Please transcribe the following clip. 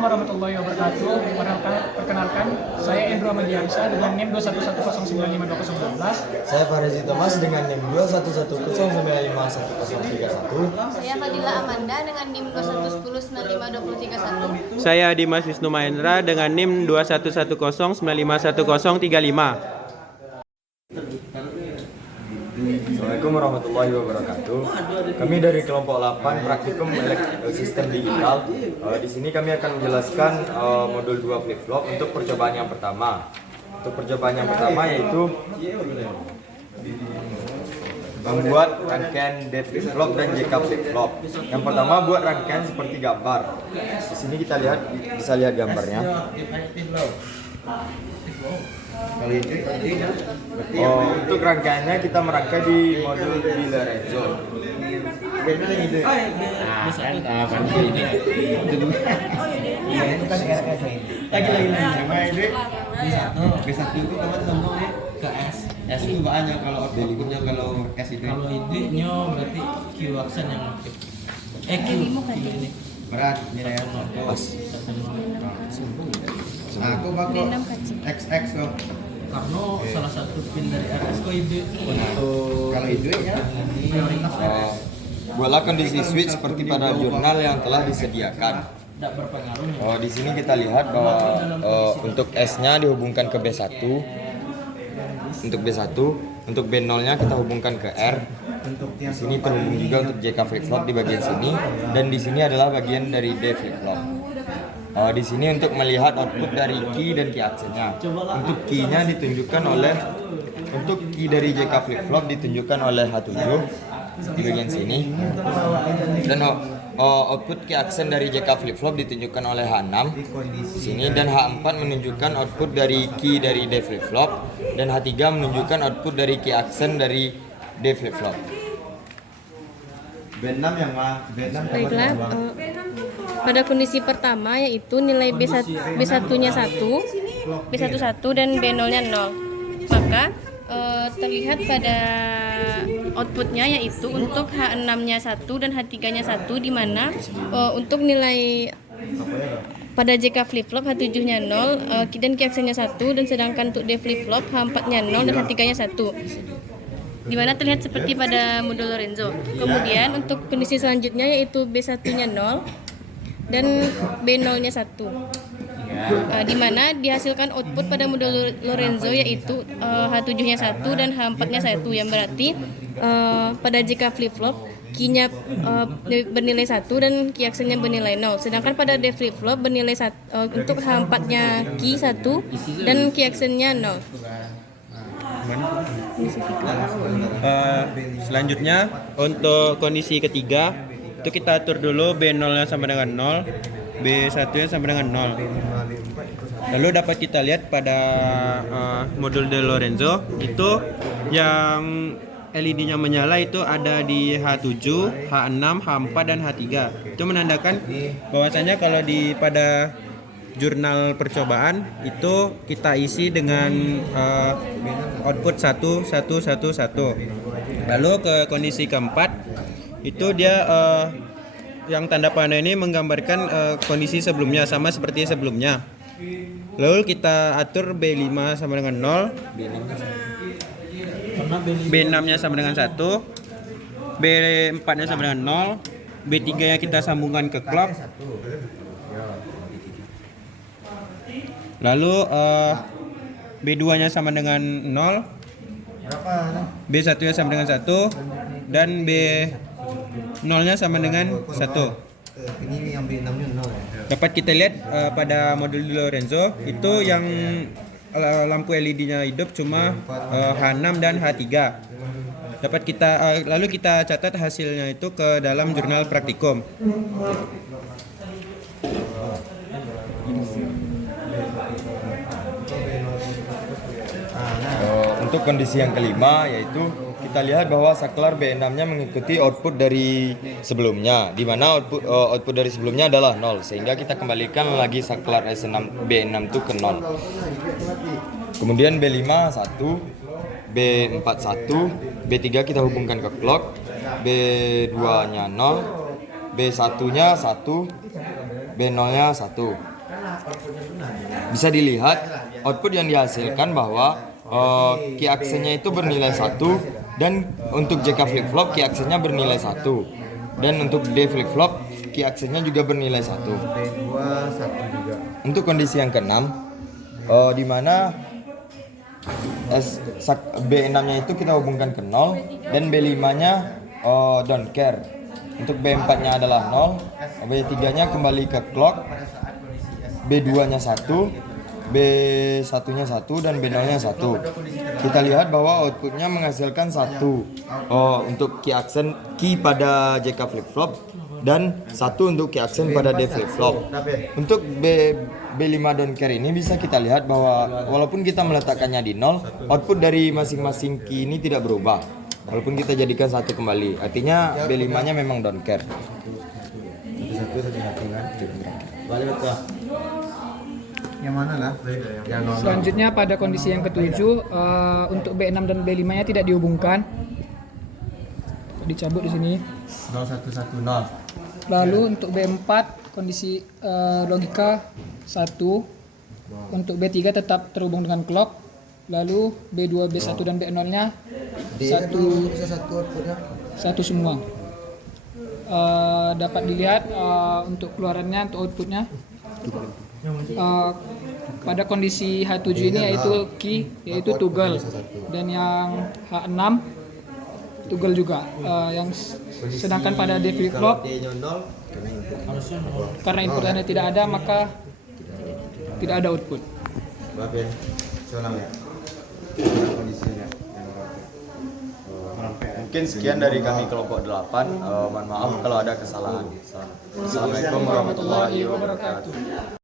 Assalamualaikum warahmatullahi wabarakatuh. Perkenalkan, saya Endro Amadiansyah dengan NIM 211095219. Saya Farezi Thomas dengan NIM 211095131. Saya Fadila Amanda dengan NIM 2110952031. Saya Dimas Wisnu Mahendra dengan NIM 2110951035. Assalamualaikum warahmatullahi wabarakatuh. Kami dari kelompok 8 Praktikum Sistem Digital. Di sini kami akan menjelaskan modul 2 flip flop untuk percobaan yang pertama. Untuk percobaan yang pertama yaitu membuat rangkaian D flip flop dan JK flip flop. Yang pertama buat rangkaian seperti gambar. Di sini kita bisa lihat gambarnya. Untuk rangkaiannya kita merangkai di modul Di Lorenzo. B1 itu kamu contohnya ke S. S itu banyak kalau outputnya kalau S itu. Kalau ide-nya berarti Q aksen yang aktif. Q ini. Berat nilai pas. Aku pakai XX kok. Karena salah satu pin dari RS kok ide. Untuk kalau ide ya prioritas RS. Buatlah kondisi switch seperti pada jurnal yang telah disediakan. Tidak berpengaruh. Di sini kita lihat bahwa untuk S-nya dihubungkan ke B1. Untuk B1, untuk B0-nya kita hubungkan ke R. Di sini terhubung juga untuk JK flip flop di bagian sini, dan di sini adalah bagian dari D flip flop. Di sini untuk melihat output dari key dan key aksennya. Untuk key-nya ditunjukkan oleh dari JK flip flop ditunjukkan oleh H7 di bagian sini, dan output key aksen dari JK flip flop ditunjukkan oleh H6 di sini, dan H4 menunjukkan output dari key dari D flip flop, dan H3 menunjukkan output dari key aksen dari D flip flop. Baiklah, pada kondisi pertama yaitu nilai B1-nya 1, B1 1 dan B0-nya 0. Maka terlihat pada outputnya yaitu untuk H6-nya 1 dan H3-nya 1, di mana untuk nilai pada JK flip flop H7-nya 0 dan key aksennya 1, dan sedangkan untuk D flip flop H4-nya 0 dan H3-nya 1, di mana terlihat seperti pada modul Lorenzo. Kemudian untuk kondisi selanjutnya yaitu B1-nya 0 dan B0-nya 1, di mana dihasilkan output pada modul Lorenzo yaitu H7-nya 1 dan H4-nya 1, yang berarti pada JK flip flop key-nya bernilai 1 dan key aksennya bernilai 0. Sedangkan pada D flip flop bernilai 1, untuk H4-nya key 1 dan key aksennya 0. Selanjutnya untuk kondisi ketiga itu kita atur dulu B0-nya sama dengan 0, B1-nya sama dengan 0. Lalu dapat kita lihat pada modul De Lorenzo itu yang LED-nya menyala itu ada di H7, H6, H4 dan H3. Itu menandakan bahwasanya kalau pada jurnal percobaan itu kita isi dengan output 1 1 1 1. Lalu ke kondisi keempat itu dia yang tanda panah ini menggambarkan kondisi sebelumnya sama seperti sebelumnya. Lalu kita atur B5 sama dengan 0, B6-nya sama dengan 1, B4-nya sama dengan 0, B3-nya kita sambungkan ke clock. Lalu B2-nya sama dengan 0, B1-nya sama dengan 1, dan B0-nya sama dengan 1. Dapat kita lihat pada modul Di Lorenzo itu yang lampu LED-nya hidup cuma H6 dan H3. Dapat lalu kita catat hasilnya itu ke dalam jurnal praktikum. Untuk kondisi yang kelima yaitu kita lihat bahwa saklar B6-nya mengikuti output dari sebelumnya, di mana output dari sebelumnya adalah 0, sehingga kita kembalikan lagi saklar B6 itu ke 0. Kemudian B5 1, B4 1, B3 kita hubungkan ke clock, B2-nya 0, B1-nya 1, B0-nya 1. Bisa dilihat output yang dihasilkan bahwa key aksennya itu bernilai 1, dan untuk JK flip flop key aksennya bernilai 1, dan untuk D flip flop key aksennya juga bernilai 1. B2 1 juga. Untuk kondisi yang keenam, di mana B6-nya itu kita hubungkan ke 0 dan B5-nya don't care. Untuk B4-nya adalah 0, B3-nya kembali ke clock, B2-nya 1, B1-nya 1, dan B0-nya 1. Kita lihat bahwa outputnya menghasilkan 1 untuk key aksen key pada JK flip flop dan 1 untuk key aksen pada D flip flop. Untuk B5 don't care ini bisa kita lihat bahwa walaupun kita meletakkannya di 0, output dari masing-masing key ini tidak berubah walaupun kita jadikan 1 kembali. Artinya B5-nya memang don't care. Satu kan. Balik betul. Yang mana lah? Yang 0. Selanjutnya pada kondisi yang ketujuh, untuk B6 dan B5-nya tidak dihubungkan. Dicabut di sini. 0110. Lalu untuk B4 kondisi logika 1. Untuk B3 tetap terhubung dengan clock. Lalu B2, B1 dan B0-nya satu semua. Dapat dilihat untuk keluarannya, untuk outputnya. Pada kondisi H7 ini yaitu key, yaitu toggle, dan yang H6 toggle juga. Sedangkan pada D flip flop karena inputannya tidak ada, maka tidak ada output. Mungkin sekian dari kami kelompok 8. Mohon maaf kalau ada kesalahan. Assalamualaikum warahmatullahi wabarakatuh.